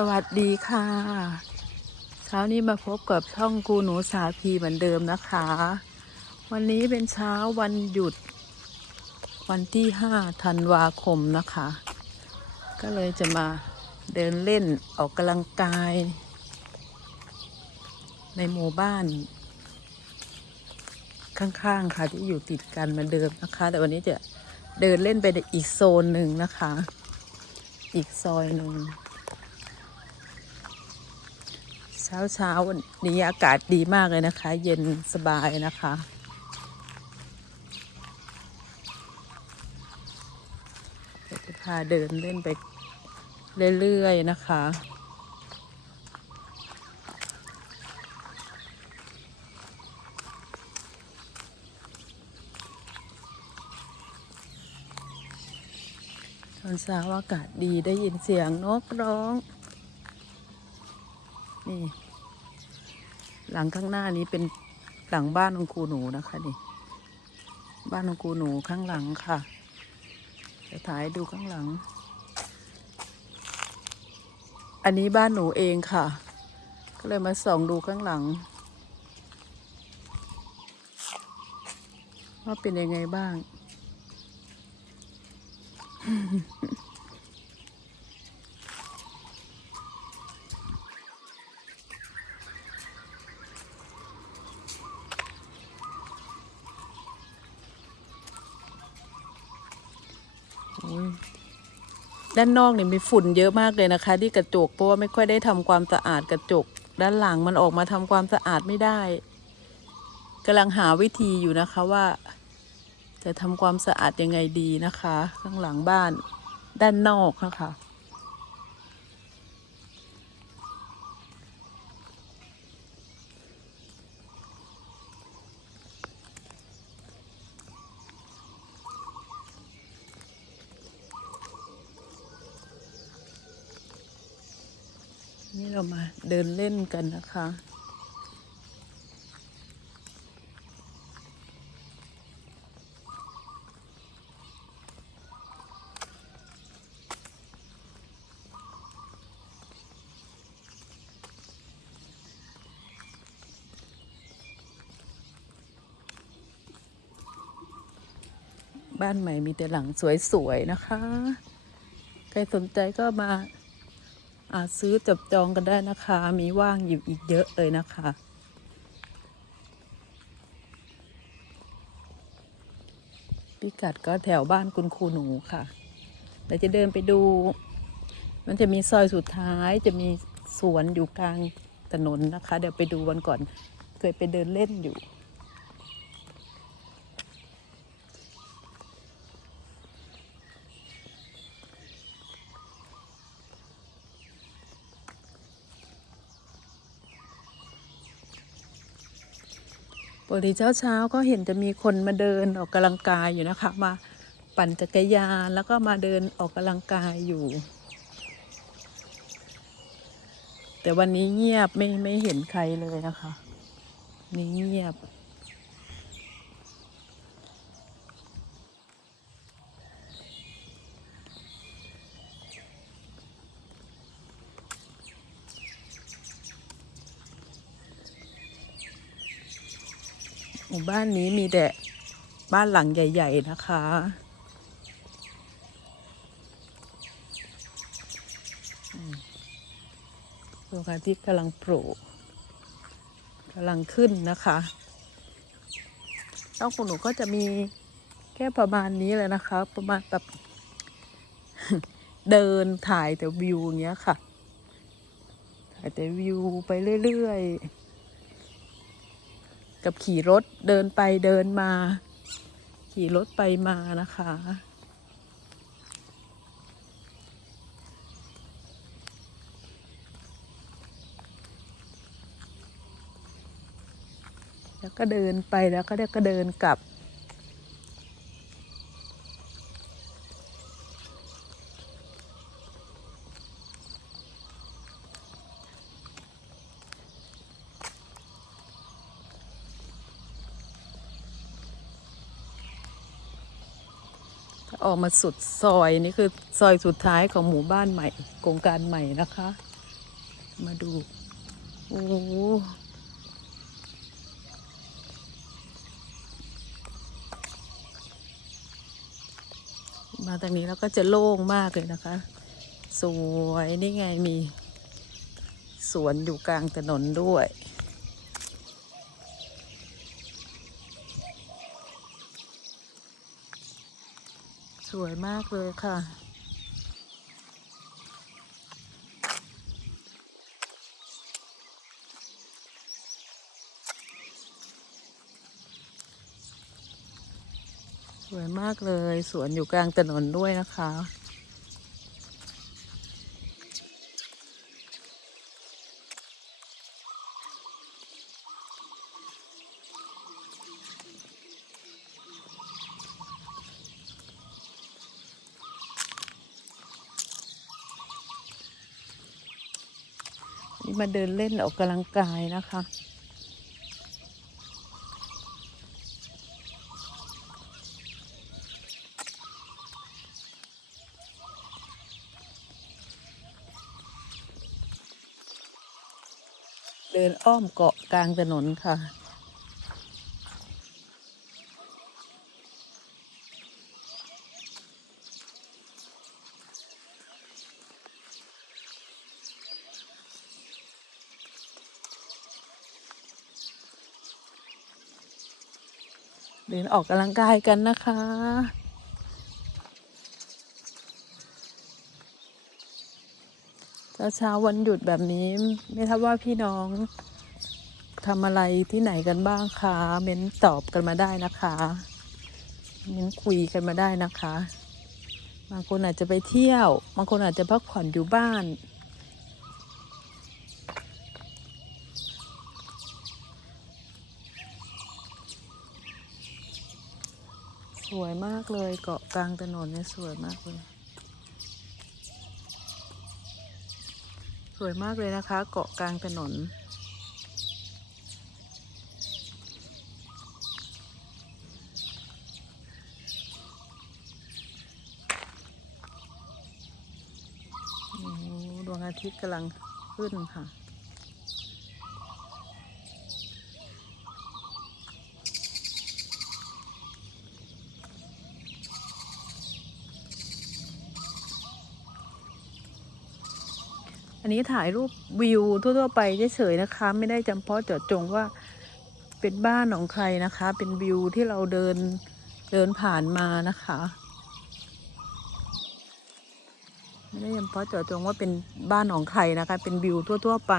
สวัสดีค่ะ เช้านี้มาพบกับช่องกูหนูสาพีเหมือนเดิมนะคะ วันนี้เป็นเช้าวันหยุด วันที่ห้าธันวาคมนะคะ ก็เลยจะมาเดินเล่นออกกำลังกาย ในหมู่บ้าน ข้างๆค่ะที่อยู่ติดกันเหมือนเดิมนะคะ แต่วันนี้จะเดินเล่นไปอีกโซนหนึ่งนะคะ อีกซอยหนึ่ง เช้าเช้าวันนี้อากาศดีมากเลยนะคะ เย็นสบายนะคะ จะพาเดินเล่นไปเรื่อยๆนะคะตอนเช้าอากาศดีได้ยินเสียงนกร้อง หลังข้างหน้านี้เป็นหลังบ้านของครูหนูนะคะนี่ บ้านของครูหนูข้างหลังค่ะจะถ่ายดูข้างหลัง อันนี้บ้านหนูเองค่ะ ก็เลยมาส่องดูข้างหลัง ว่าเป็นยังไงบ้าง ด้านนอกเนี่ยมีฝุ่นเยอะมากเลยนะคะ ที่กระจกเพราะว่าไม่ค่อยได้ทำความสะอาดกระจก ด้านหลังมันออกมาทำความสะอาดไม่ได้กำลังหาวิธีอยู่นะคะว่า จะทำความสะอาดยังไงดีนะคะ ข้างหลังบ้านด้านนอกนะคะ เรามาเดินเล่นกันนะคะ บ้านใหม่มีแต่หลังสวยๆนะคะ ใครสนใจก็มา ซื้อจับจองกันได้นะคะ มีว่างอยู่อีกเยอะเลยนะคะ พิกัดก็แถวบ้านคุณครูหนูค่ะเดี๋ยวจะเดินไปดู มันจะมีซอยสุดท้ายจะมีสวนอยู่กลางถนนนะคะ เดี๋ยวไปดูวันก่อน เคยไปเดินเล่นอยู่ ปกติเช้าเช้าๆก็เห็นจะมีคนมาเดินออกกำลังกายอยู่นะคะ มาปั่นจักรยานแล้วก็มาเดินออกกำลังกายอยู่ แต่วันนี้เงียบไม่ไม่เห็นใครเลยนะคะ นี่เงียบ หมู่บ้านนี้มีแต่บ้านหลังใหญ่ ๆ นะคะ ดวงอาทิตย์กำลังโผล่กำลังขึ้นนะคะแล้วคุณหนูก็จะมีแค่ประมาณนี้เลยนะคะ ประมาณแบบเดินถ่ายแต่วิวอย่างเงี้ยค่ะ ถ่ายแต่วิวไปเรื่อย ๆ กับขี่รถเดินไปเดินมา ขี่รถไปมานะคะ แล้วก็เดินไปแล้วก็เดี๋ยวก็เดินกลับ ออกมาสุดซอยนี่คือซอยสุดท้ายของหมู่บ้านใหม่โครงการใหม่นะคะ มาดูโอ้มาตรงนี้แล้วก็จะโล่งมากเลยนะคะ สวยนี่ไงมี สวนอยู่กลางถนนด้วย วยมากเลยค่ะ สวยมากเลย สวนอยู่กลางถนนด้วยนะคะ นี่มาเดินเล่นออกกำลังกายนะคะ เดินอ้อมเกาะกลางถนนค่ะ ดินออกกำลังกายกันนะคะเช้าเช้าๆวันหยุดแบบนี้ ไม่ทราบว่าพี่น้องทำอะไรที่ไหนกันบ้างคะเม้นตอบกันมาได้นะคะเม้นคุยกันมาได้นะคะ บางคนอาจจะไปเที่ยว บางคนอาจจะพักผ่อนอยู่บ้าน วยมากเลยเกาะกลางถนนเนี่ยสวยมากเลย สวยมากเลยนะคะ เกาะกลางถนนโอ้ดวงอาทิตย์กำลังขึ้นค่ะ อันนี้ถ่ายรูปวิวทั่ว ๆ ไปเฉยๆนะคะ ไม่ได้จำเพาะเจาะจงว่าเป็นบ้านของใครนะคะ เป็นวิวที่เราเดินเดินผ่านมานะคะ ไม่ได้จำเพาะเจาะจงว่าเป็นบ้านของใครนะคะ เป็นวิวทั่ว ๆ ไป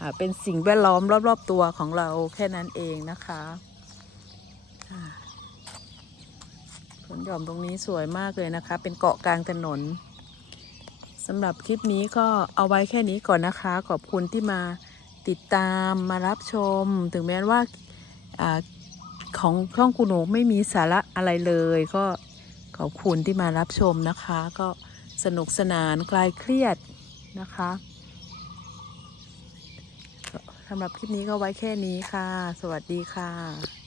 อ่าเป็นสิ่งแวดล้อมรอบ ๆ ตัวของเราแค่นั้นเองนะคะสวนหย่อมตรงนี้สวยมากเลยนะคะ เป็นเกาะกลางถนน สำหรับคลิปนี้ก็เอาไว้แค่นี้ก่อนนะคะ ขอบคุณที่มาติดตามมารับชม ถึงแม้ว่าอของช่องคุณหนไม่มีสาระอะไรเลย ก็ขอบคุณที่มารับชมนะคะ ก็สนุกสนานคลายเครียดนะคะสำหรับคลิปนี้ก็ไว้แค่นี้ค่ะ สวัสดีค่ะ